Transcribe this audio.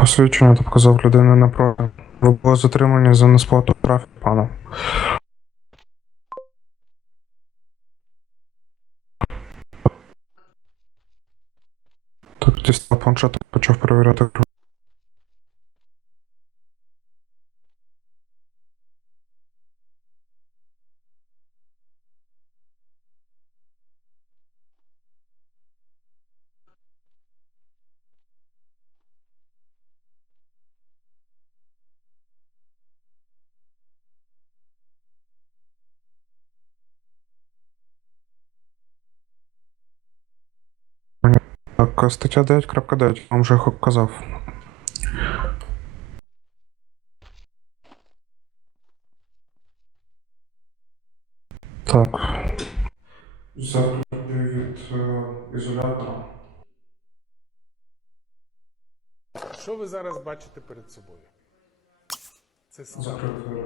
Посвідчення та показав людини напроти. Ви були затримані за несплату штрафів, пана. Так, дістав планшет, почав перевіряти. Так, стаття 9.9, вам вже казав. Так. Взяв від е, ізолятора. Що ви зараз бачите перед собою? Це двері.